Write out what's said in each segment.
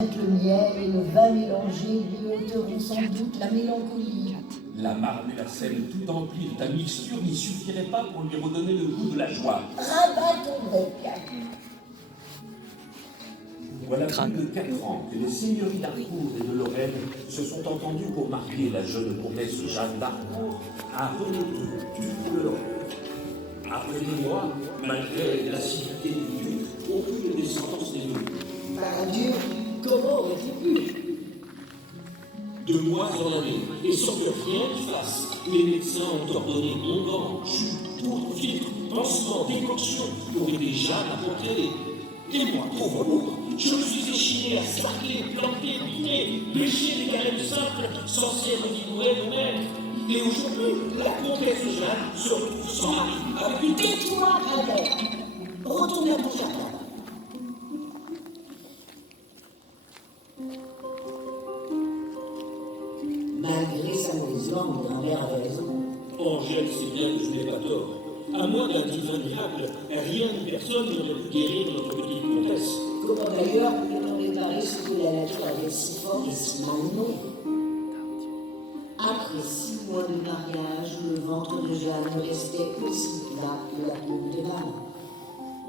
Le miel et le vin mélangés lui ôteront sans doute la mélancolie. La marne et la sel tout emplis de ta mixture n'y suffiraient pas pour lui redonner le goût de la joie. Rabat ton bec. Voilà plus de 4 ans que les seigneuries d'Harcourt et de Lorraine se sont entendues pour marier la jeune comtesse Jeanne d'Harcourt à René II, duc de Lorraine. Après 2 mois, malgré l'assiduité du duc, aucune descendance n'est venue. Par Dieu, comment aurais-tu pu? 2 mois en année, et sans que rien ne fasse, les médecins ont ordonné onguents, jus, poudre, filtre, pansements, décoctions pour aider Jeanne à procréer. Et moi, pauvre lourd, je me suis échiné à sarcler, planter, miner, pêcher des carèmes simples, censés renouveler nous-mêmes. Et aujourd'hui, la comtesse Jeanne se retrouve sans mari, avec une Tais-toi, Gravert. Retourne à ton jardin. Malgré sa mauvaise langue, Gravert avait raison. Angèle sait bien que je n'ai pas tort. À moins d'un divin miracle, rien ni personne n'aurait pu guérir notre petite comtesse. Comment d'ailleurs pouvait-on réparer ce que la nature avait si fort et si mal nommé? Après 6 mois de mariage, le ventre de Jeanne restait aussi plat que la paume de Marie.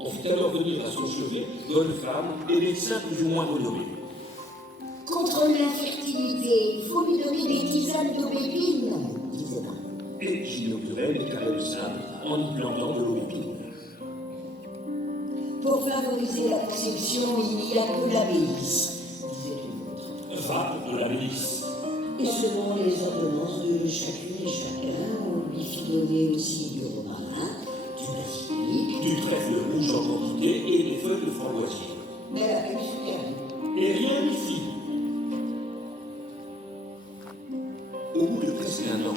On fit alors venir à son chevet bonnes femmes et médecins plus ou moins renommés. Contre l'infertilité, il faut lui donner des tisanes d'aubépine, disait Marie. Et j'inaugurais les carrés de sable en y plantant de l'aubépine. Pour favoriser la conception, il n'y a que la mélisse, disait une autre. Va de la mélisse. Et selon les ordonnances de chacune et chacun, on lui fit donner aussi du romarin, du basilic, Du trèfle rouge en quantité et des feuilles de framboisier. mais la plus superbe. Et rien n'y fit. Au bout de presque 1 an,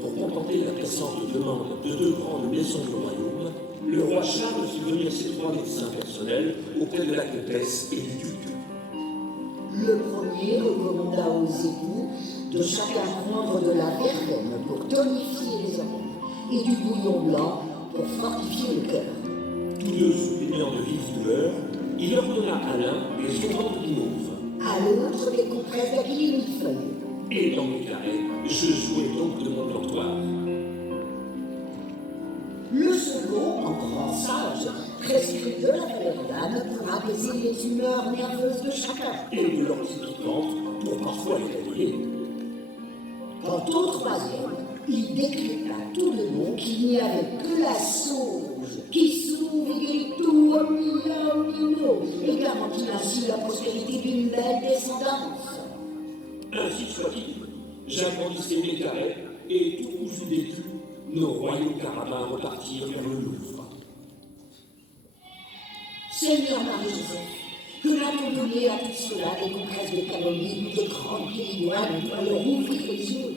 pour contenter la pressante demande de 2 grandes maisons du royaume, le roi Charles fit venir ses 3 médecins personnels auprès de la comtesse et du duc. Le premier recommanda aux époux de chacun prendre de la verveine pour tonifier les organes et du bouillon blanc pour fortifier le cœur. Tous 2 souffrant de vives douleurs, il ordonna à l'un les onguents de guimauve. À l'autre, des compresses d'aguilles-mille-feuilles. Et dans mes carrés, je jouais donc de mon dortoir. Le second, en grand sage, prescrit de la valériane pour apaiser les humeurs nerveuses de chacun. Et de l'antipiquante pour parfois les réveiller. Quant au troisième, il décréta tout de bon qu'il n'y avait que la sauge qui s'ouvre et guérit tout omino et garantit ainsi la prospérité d'une belle descendance. Ainsi soit-il, j'agrandissais mes carrés et tout cousu d'écus, nos royaux carabins repartirent vers le Louvre. Seigneur Marie-Joseph, que n'a-t-on donné à tout cela des compresses de camomille, des grandes périnoines pour leur ouvrir les yeux?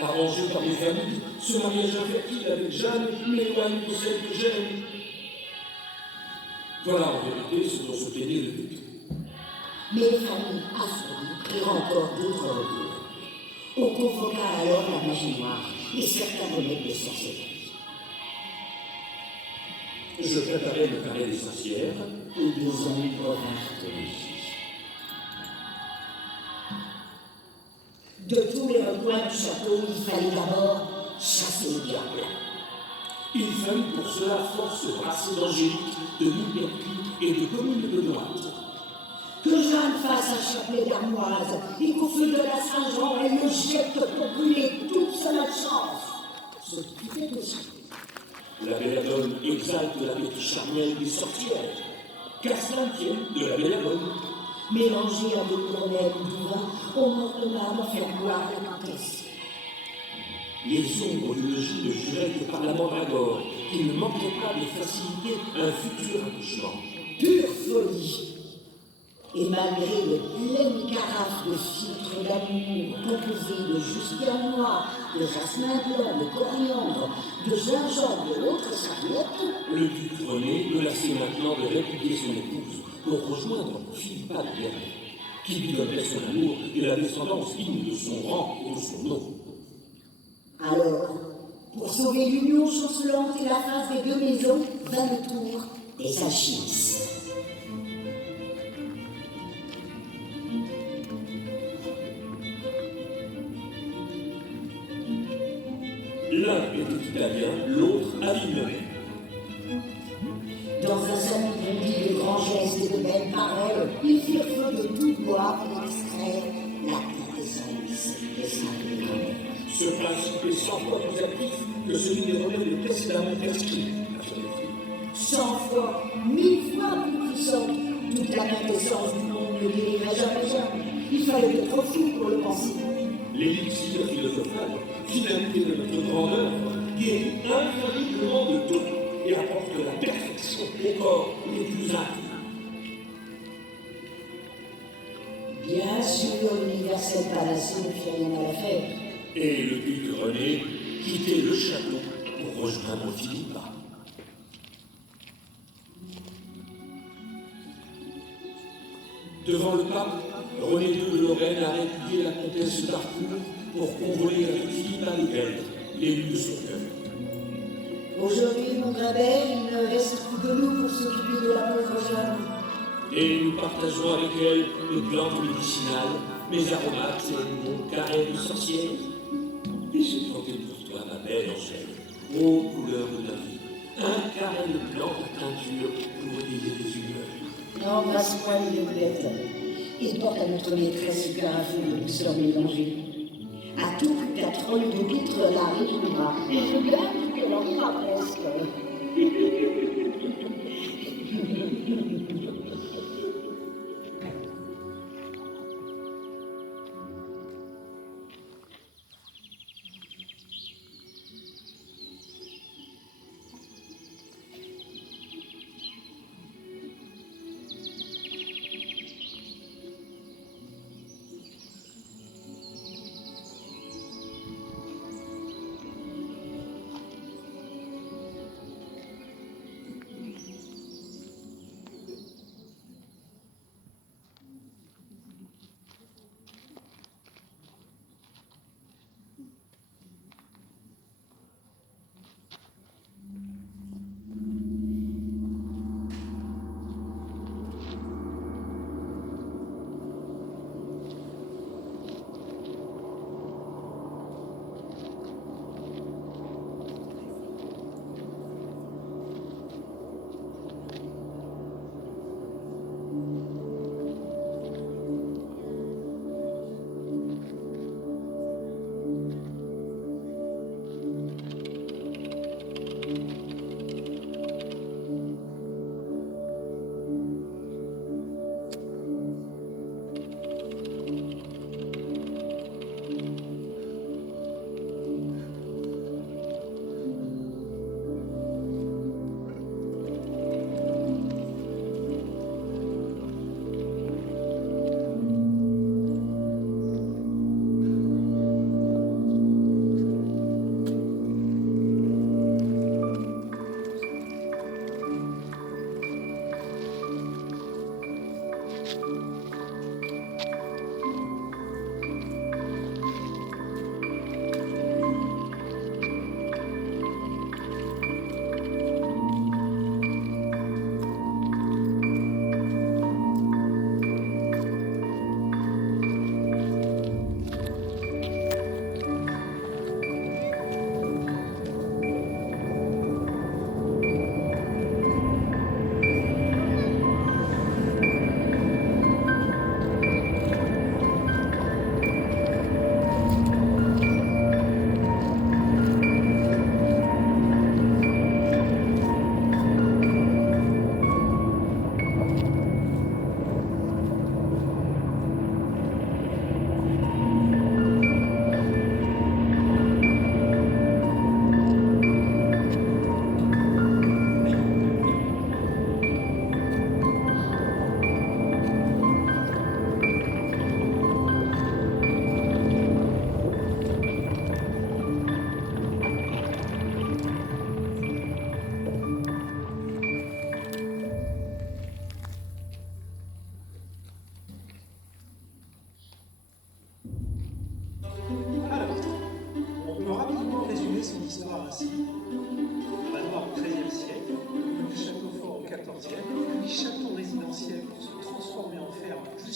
Arrangé par mes amis, ce mariage infertile avec Jeanne m'éloigne de celle que j'aime. Voilà en vérité ce dont se plaignait le duc. Mais les familles assourdies prirent encore d'autres recours. On convoqua alors la magie noire et certains remèdes de sorcellerie. Je préparais le carré des sorcières. Et des ombres vinrent au logis. De tous les recoins du château, il fallait d'abord chasser le diable. Il fallut pour cela force brassée d'angélique, de millepertuis et de communes benoîtes. Que Jeanne fasse un chapelet d'armoise et qu'au feu de la Saint-Jean, elle le jette pour brûler toute sa malchance. Ce qui fait aussi. La belladone exalte la petite charnelle des sorcières. Castin tient de la belladone. Mélangé à des cornets du vin, on ordonna d'en faire boire la comtesse. Les ombres du logis ne juraient que par la mandragore, qu'il ne manquait pas de faciliter un futur accouchement. Pure folie. Et malgré les pleines carafes de filtre d'amour composées de jusqu'à noir, de jasmin blanc, de coriandre, de gingembre et autres serviettes, Le duc René menaçait maintenant de répudier son épouse pour rejoindre Philippa de Guerre, qui lui donnerait son amour et la descendance digne de son rang et de son nom. alors, pour sauver l'union chancelante et la face des 2 maisons, vint le tour des alchimistes. L'un était italien, l'autre avignonnais. Dans un salon rempli de grands gestes et de belles paroles, ils firent feu de tout bois pour extraire la quintessence des sables de grammaire. Ce principe est 100 fois plus actif que celui des remèdes précédemment prescrits, affirmait-il. 100 fois, 1000 fois plus puissante. Toute la quintessence du monde ne guérirait jamais. Il fallait être fou pour le penser. L'élixir philosophal, finalité de notre grandeur, guérit infailliblement de tout et apporte la perfection au corps les plus intimes. Bien sûr, l'universel panacée ne fit rien à l'affaire. Et le duc René quittait le château pour rejoindre Philippa. Devant le pape, René II de Lorraine a répudié la comtesse d'Harcourt pour convoler avec Philippa de Gueldre, l'élu de son cœur. Aujourd'hui, mon Grabel, il ne reste plus que nous pour s'occuper de la pauvre jeune. Et nous partageons avec elle mes plantes médicinales, mes aromates et mon carré de sorcière. Et j'ai planté pour toi, ma belle Angèle, aux couleurs de la vie, un carré de plantes à teinture pour éveiller tes humeurs. Embrasse-moi les boulettes. Il porte à notre maîtresse une carafe de douceur mélangée. À tout plus 4 ans, de litre la rythmera. Et je garde qu'elle en fera presque.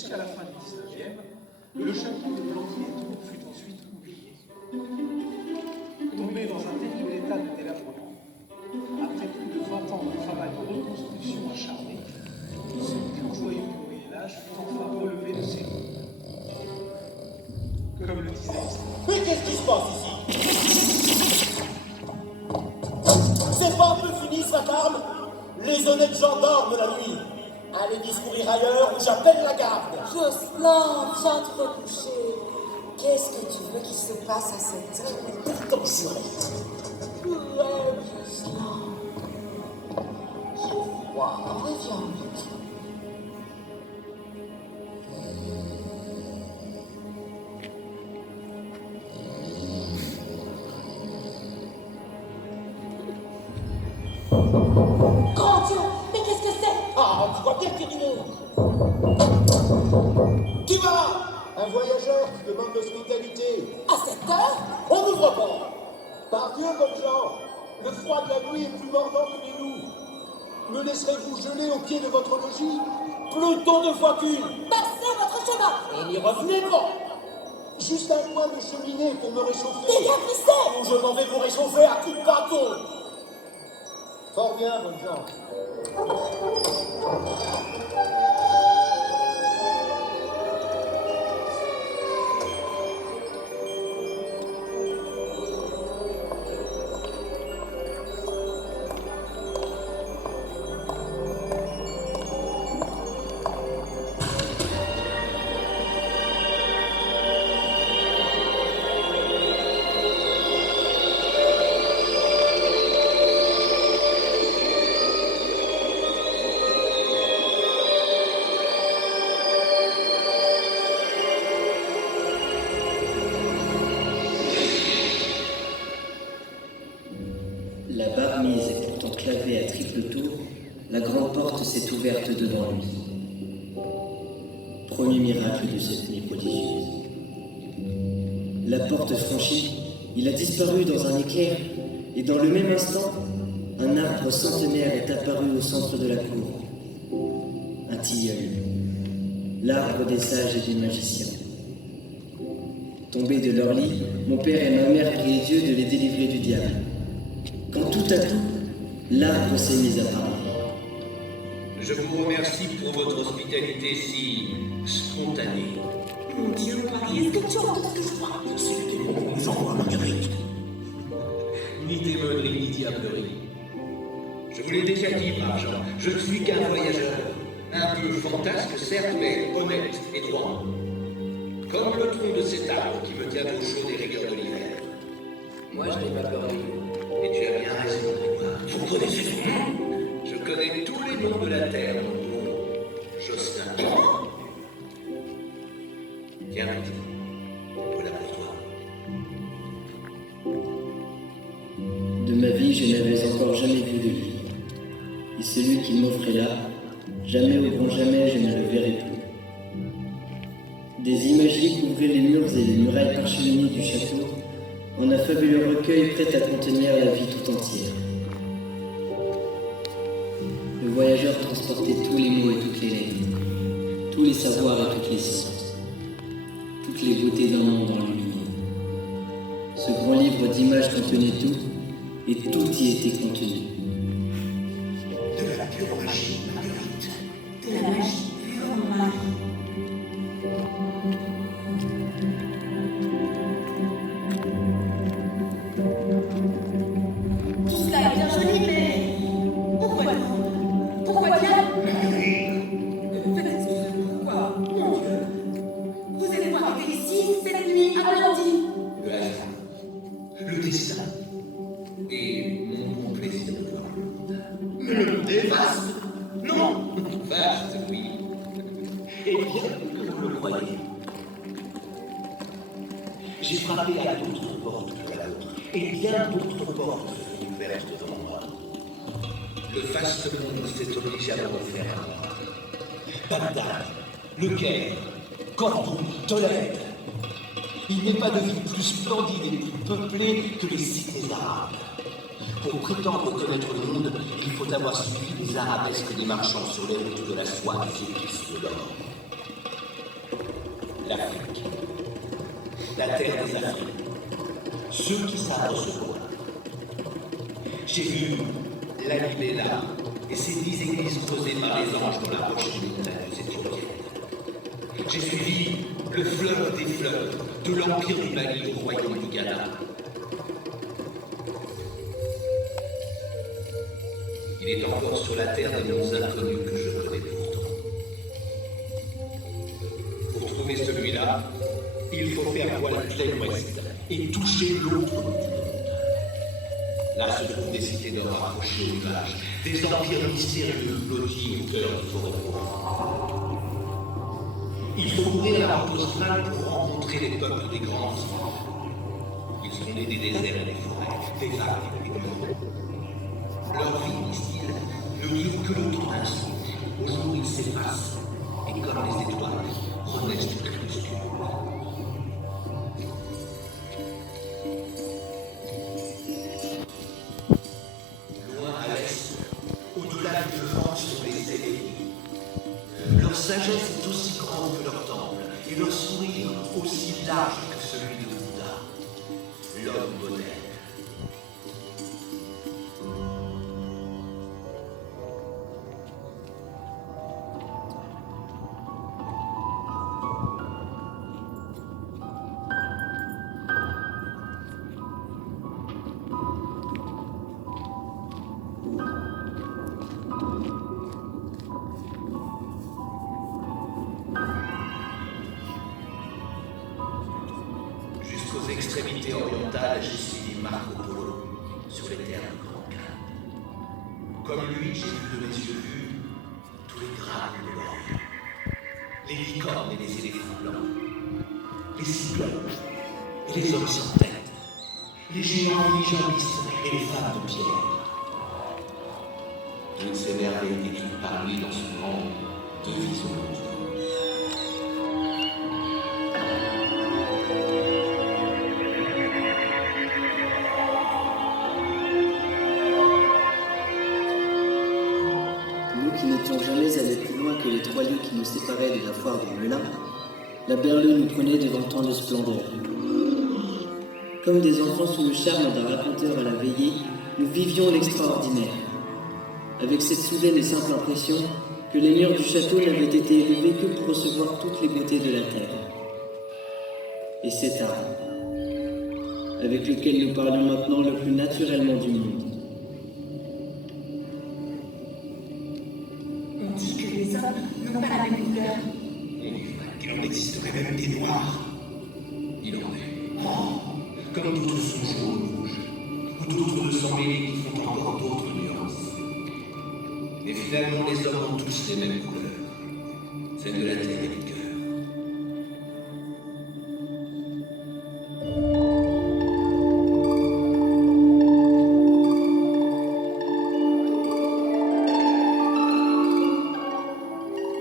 jusqu'à la fin du XIXe, le château de Blanquet fut ensuite oublié. Tombé dans un personnage fut enfin relevé de ses gonds. Comme le disait Isaac. Mais qu'est-ce qui se passe ici? C'est pas un peu fini ce vacarme? Les honnêtes gens dorment la nuit. Allez discourir ailleurs ou j'appelle la garde. Jocelyn, viens te recoucher. Qu'est-ce que tu veux qu'il se passe à cette heure? Pourtant juré. Ouais, Jocelyn. J'ai froid. Reviens vite. Grand Dieu, mais qu'est-ce que c'est? Ah, tu vois bien que tu Qui va? Un voyageur qui demande l'hospitalité. À cette heure? On n'ouvre pas. Par Dieu, bonnes gens, le froid de la nuit est plus mordant que les loups. Me laisserez-vous geler au pied de votre logis? Plutôt deux fois qu'une. Passez votre chemin! Et n'y revenez pas. Juste un coin de cheminée pour me réchauffer. Dégablissez! Ou je m'en vais vous réchauffer à coups de bâton. Fort bien, bonnes gens. La barre mise et pourtant clavée à triple tour, la grande porte s'est ouverte devant lui. Premier miracle de cette nuit prodigieuse. La porte franchie, il a disparu dans un éclair, et dans le même instant, un arbre centenaire est apparu au centre de la cour. Un tilleul, l'arbre des sages et des magiciens. Tombés de leur lit, mon père et ma mère priaient Dieu de les délivrer du diable. Quand tout à coup, l'arbre s'est mis à parler. Je vous remercie pour votre hospitalité si spontanée. Mon Dieu, Marie, est-ce que tu entends ce que je crois? C'est le démon nous envoie Marguerite. Ni démonerie, ni diablerie. Je vous l'ai déjà dit, Marjan, je ne suis qu'un voyageur. Un peu fantasque, certes, mais honnête et droit. Comme le tronc de cet arbre qui me tient au chaud des rigueurs de l'hiver. Moi, je n'ai pas peur de vous. Et tu as bien raison. Vous connaissez les noms? Je connais tous les noms de la terre, mon bon Jocelyn. Tiens, petit. Voilà pour toi. De ma vie, je n'avais encore jamais vu de lui. Et celui qu'il m'offrait là, jamais au grand jamais, je ne le verrai plus. Des imageries couvraient les murs et les murailles parcheminées du château, en un fabuleux recueil prêt à contenir la vie tout entière. Le voyageur transportait tous les mots et toutes les lettres, tous les savoirs et toutes les sciences, toutes les beautés d'un monde enluminé. Ce grand livre d'images contenait tout, et tout y était contenu. De la pure magie, Marguerite. De la magie pure, Marie. Tout cela est bien joli, mais pourquoi non? Pourquoi bien? Faites excuse, pourquoi? Mon Dieu! Vous êtes pas arrivé ici cette nuit à Blandine? Le hasard, le destin et mon bon plaisir de voir. Le monde est vaste. Non, vaste, oui. Et bien que vous le croyez. J'ai frappé à d'autres portes que la vôtre, et bien d'autres portes sont ouvertes devant moi. Le vaste monde s'est obligé à me faire à moi. Bagdad, Le Caire, Cordoue, Tolède. Il n'est pas de ville plus splendide et plus peuplée que les cités arabes. Pour prétendre connaître le monde, il faut avoir suivi les arabesques des marchands sur les routes de la soie, des épices, de l'or. L'Afrique, la terre des Afriques, ceux qui savent recevoir. J'ai vu la Libella et ses 10 églises creusées par les anges dans la roche des montagnes éthiopiennes. J'ai suivi le fleuve des fleuves, de l'Empire du Mali au royaume du Ghana. Il est encore sur la terre des monts inconnus que je connais pourtant. Pour trouver celui-là, il faut faire voile pleine ouest et toucher l'autre bout du monde. Là se trouvent des cités d'or accrochées aux nuages, des empires mystérieux blottis au cœur du forêt. Il faut courir la route australe pour rencontrer les peuples des grands océans. Ils sont nés des déserts et des forêts, des vagues et des mers. Leur vie, disent-ils, ne dure que le temps d'un son. Au jour où ils s'effacent, et comme les étoiles, renaissent du crépuscule. Loin à l'est, au-delà du vent sur les ennemis. Leur sagesse est aussi grande que leur temple, et leur sourire aussi large que celui de Bouddha, l'homme moderne. Jusqu'aux extrémités orientales, j'ai suivi Marco Polo sur les terres du Grand Khan. Comme lui, j'ai vu de mes yeux vus tous les dragons de l'Orient, les licornes et les éléphants blancs, les cyclopes et les hommes sans tête, les géants nigéristes et les femmes de pierre. Toutes ces merveilles décrites par lui dans son monde de vision constante. Nous qui n'étions jamais allés plus loin que les 3 lieues qui nous séparaient de la foire de Melun, la Berleux nous prenait devant tant de splendeur. Comme des enfants sous le charme d'un raconteur à la veillée, nous vivions l'extraordinaire, avec cette soudaine et simple impression que les murs du château n'avaient été élevés que pour recevoir toutes les beautés de la terre. Et cet arbre, avec lequel nous parlions maintenant le plus naturellement du monde. On dit que les hommes n'ont pas la même couleur. Il en existerait même des noirs. Il en est. Oh, comme d'autres sont jaunes ou rouges, ou d'autres de sang mêlés qui font encore d'autres nuances. Mais finalement, les hommes ont tous les mêmes couleurs, celles de la terre et du cœur.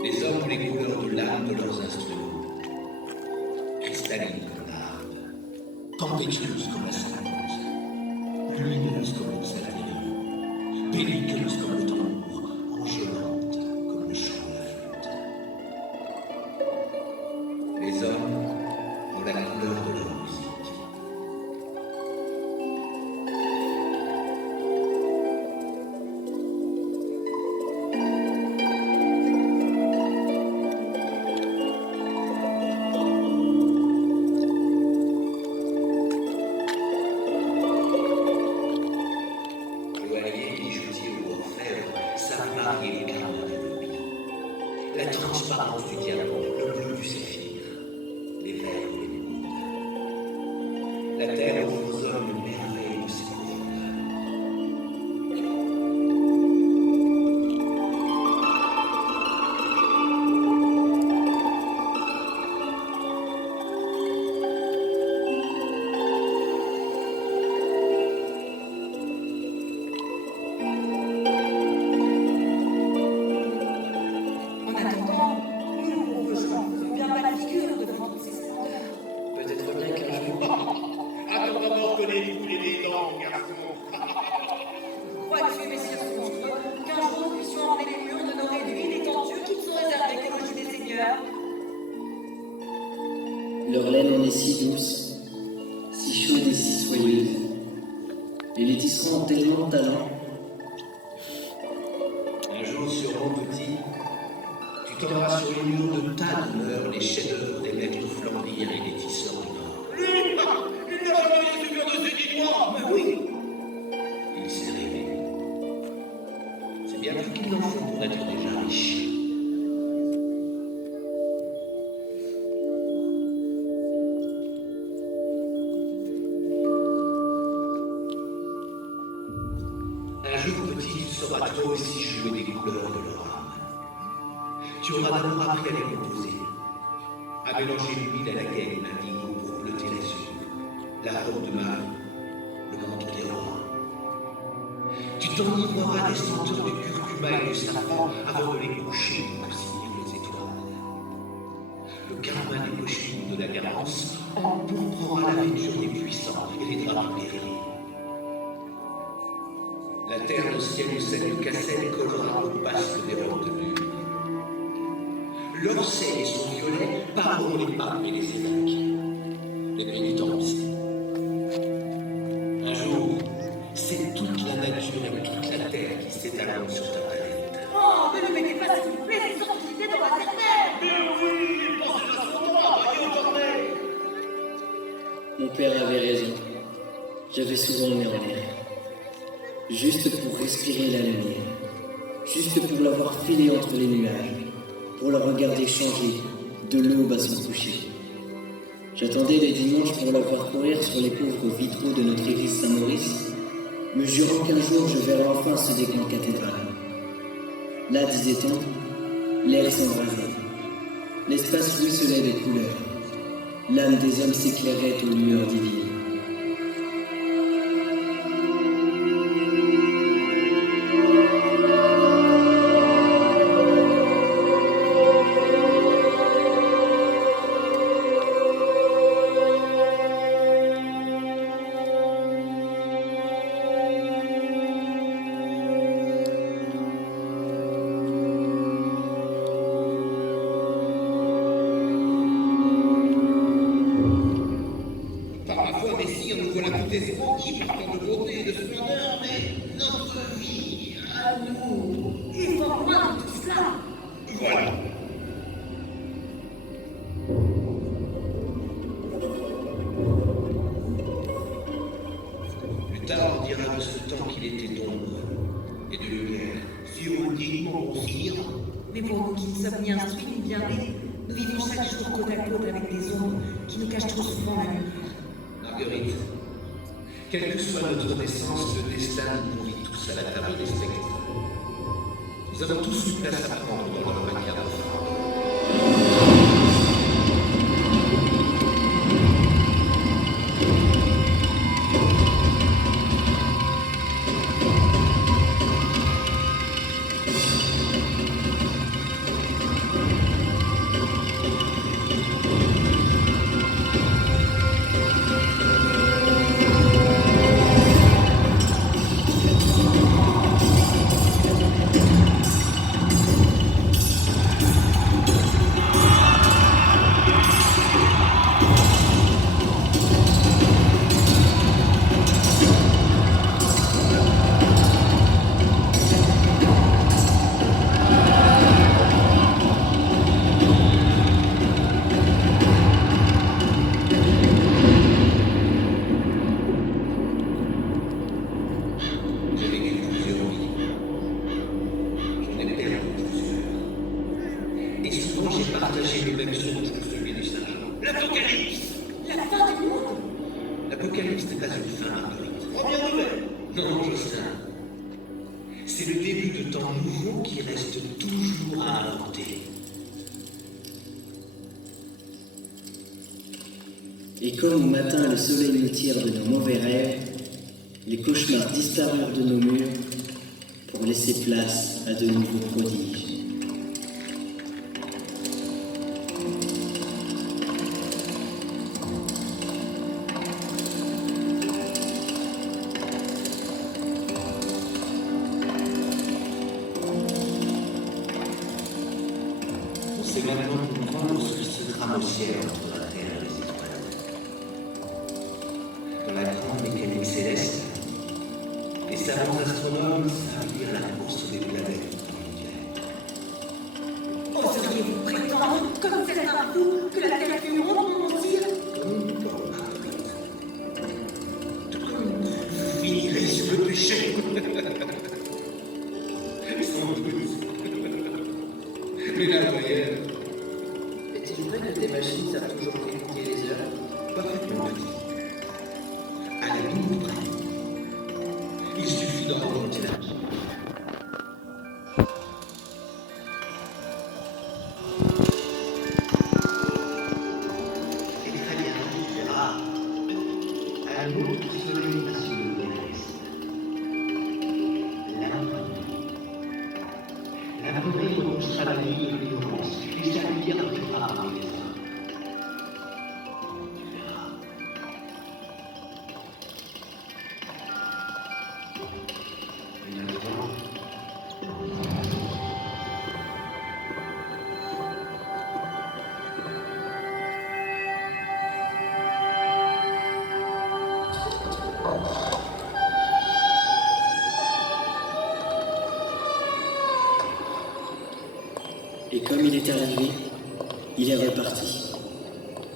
Les hommes ont les couleurs de l'âme de leurs instruments, cristallines comme l'arbre, tempétueuses comme la cendre, lumineuses comme le satyre, belliqueuses comme le tambour, enjôlantes comme le chant de la flûte. Les hommes ont la couleur de leur musique. Joailliers, bijoutiers ou orfèvres savent marier les grains de la rubis, la transparence du diamant, le bleu du saphir, les verres et les moules. La terre offre aux hommes une merveille de ses profondeurs. En attendant, nous, pauvres gens, faisons bien pas la figure devant toutes ces splendeurs. Peut-être bien qu'un jour, Attends d'abord que les boules et les dents, garçon. Vois-tu, messieurs monstrueux, qu'un jour nous puissions orner les murs de nos réduits des tentures qui sont réservées qu'au logis des seigneurs. leur laine en est si douce, si chaude et si soyeuse. Et les tisserands ont tellement de talent. Un jour sur mon petit, tu tomberas sur les murs de ta demeure les chefs-d'œuvre des maîtres flambiens et des tisseurs du Nord. Il n'a jamais vu de ses guidois. Mais oui, il s'est révélé. C'est bien plus qu'il n'en faut pour être déjà riche. Un jour petit, tu sauras toi aussi jouer des couleurs de leur âme. Tu auras d'abord appris à les composer, à mélanger l'huile à laquelle l'indigo pour bleuter les yeux, la robe de Marie, le manteau des rois. Tu t'enivreras des senteurs de curcuma et de safran avant de les coucher pour signer les étoiles. Le carmin des clochers de la Garance empourprera la vêture des puissants et les draps guerriers. La terre de ciel ou celle de Cassel collera au basque des robes de lune. L'Orsay et son violet parleront les papes et les évêques, les pénitences. Un jour, c'est toute la nature et toute la terre qui s'étalent sur ta planète. Oh, ne le mettez pas, s'il vous plaît, ces sorties dans la terre. Mais oui, pensez à son droit, voyons, Corneille. Mon père avait raison. J'avais souvent le nez en l'air. Juste pour respirer la lumière. Juste pour la voir filer entre les nuages. Pour la regarder changer de l'aube à son coucher. J'attendais les dimanches pour la voir courir sur les pauvres vitraux de notre église Saint-Maurice, me jurant qu'un jour je verrai enfin ce décan cathédrale. Là, disait-on, l'air s'embrasait. L'espace ruisselait de couleurs. L'âme des hommes s'éclairait aux lueurs divines. Qui partant de beauté et de splendeur, mais notre vie, à nous. Il faut voir tout cela. Voilà. Plus tard, on dira de ce temps qu'il était d'ombre et de lumière. Si on dit qu'on s'y ira. Mais pour nous qui ne sommes ni instruits ni bien nés, nous vivons chaque jour côte à côte avec des ombres qui nous cachent trop souvent la lumière. Marguerite, quelle que soit notre naissance, le destin nous nourrit tous à la table des spectres. Nous avons tous une place à prendre dans leur manière de faire. Partagez le même songe que celui du Saint-Jean. L'Apocalypse. La fin du monde. L'Apocalypse n'est pas une fin, Marguerite. Première nouvelle. Non, Justin. C'est le début de temps nouveaux qui reste toujours à inventer. Et comme au matin le soleil nous tire de nos mauvais rêves, les cauchemars disparurent de nos murs pour laisser place à de nouveaux prodiges. C'est maintenant qu'une grande suscitera au ciel entre la terre et les étoiles. Dans la grande mécanique céleste, les savants astronomes savent lire la course des planètes dans l'univers. Oseriez-vous prétendre, comme certains fous, que des machines savent toujours compter les heures? Parfaitement petit. À la minute près. Il suffit d'en remonter la main. C'est très bien, tu verras. Un autre qui se réunit sur le délaisse. L'imprimer repoussera la nuit de l'ignorance, et sa lumière brillera parmi les hommes. Tu verras. Et maintenant, Et comme il est arrivé, il est reparti,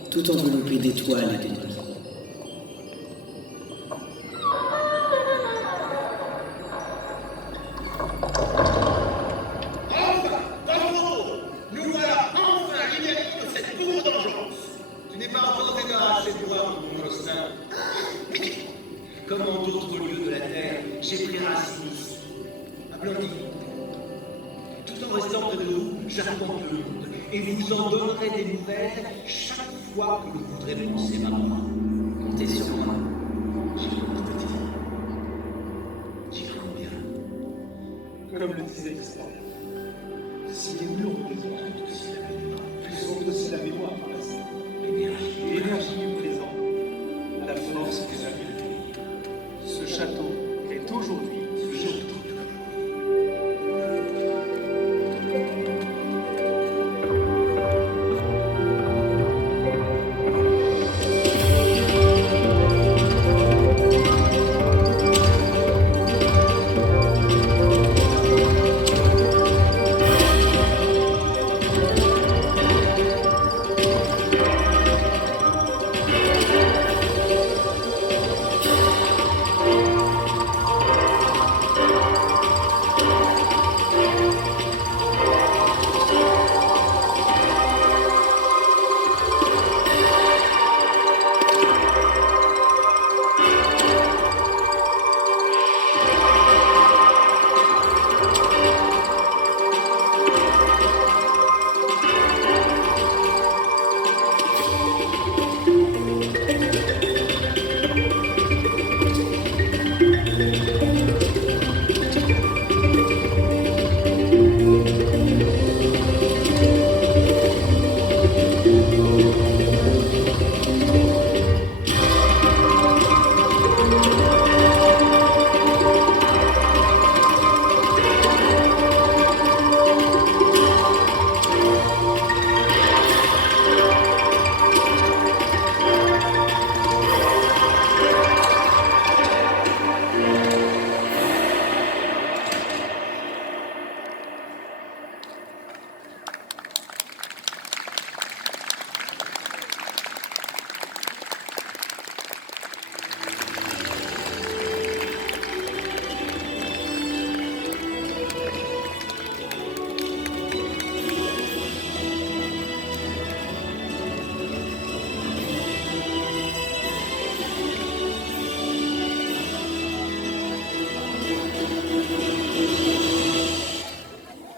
tout enveloppé d'étoiles et de nuit. Enfin, bravo! Nous voilà enfin libérés de cette courbe d'engeance. Tu n'es pas encore débarrassé de moi, mon ostin. Mais comme en d'autres lieux de la terre, j'ai pris racine ici, à Blandy. Tout en restant près de vous, j'arpente le monde, et vous en donnerez des nouvelles chaque fois que vous voudrez penser à moi. Comptez sur moi. j'y compte petit. J'y compte bien. Comme le disait l'histoire. Si les murs de maison sont aussi la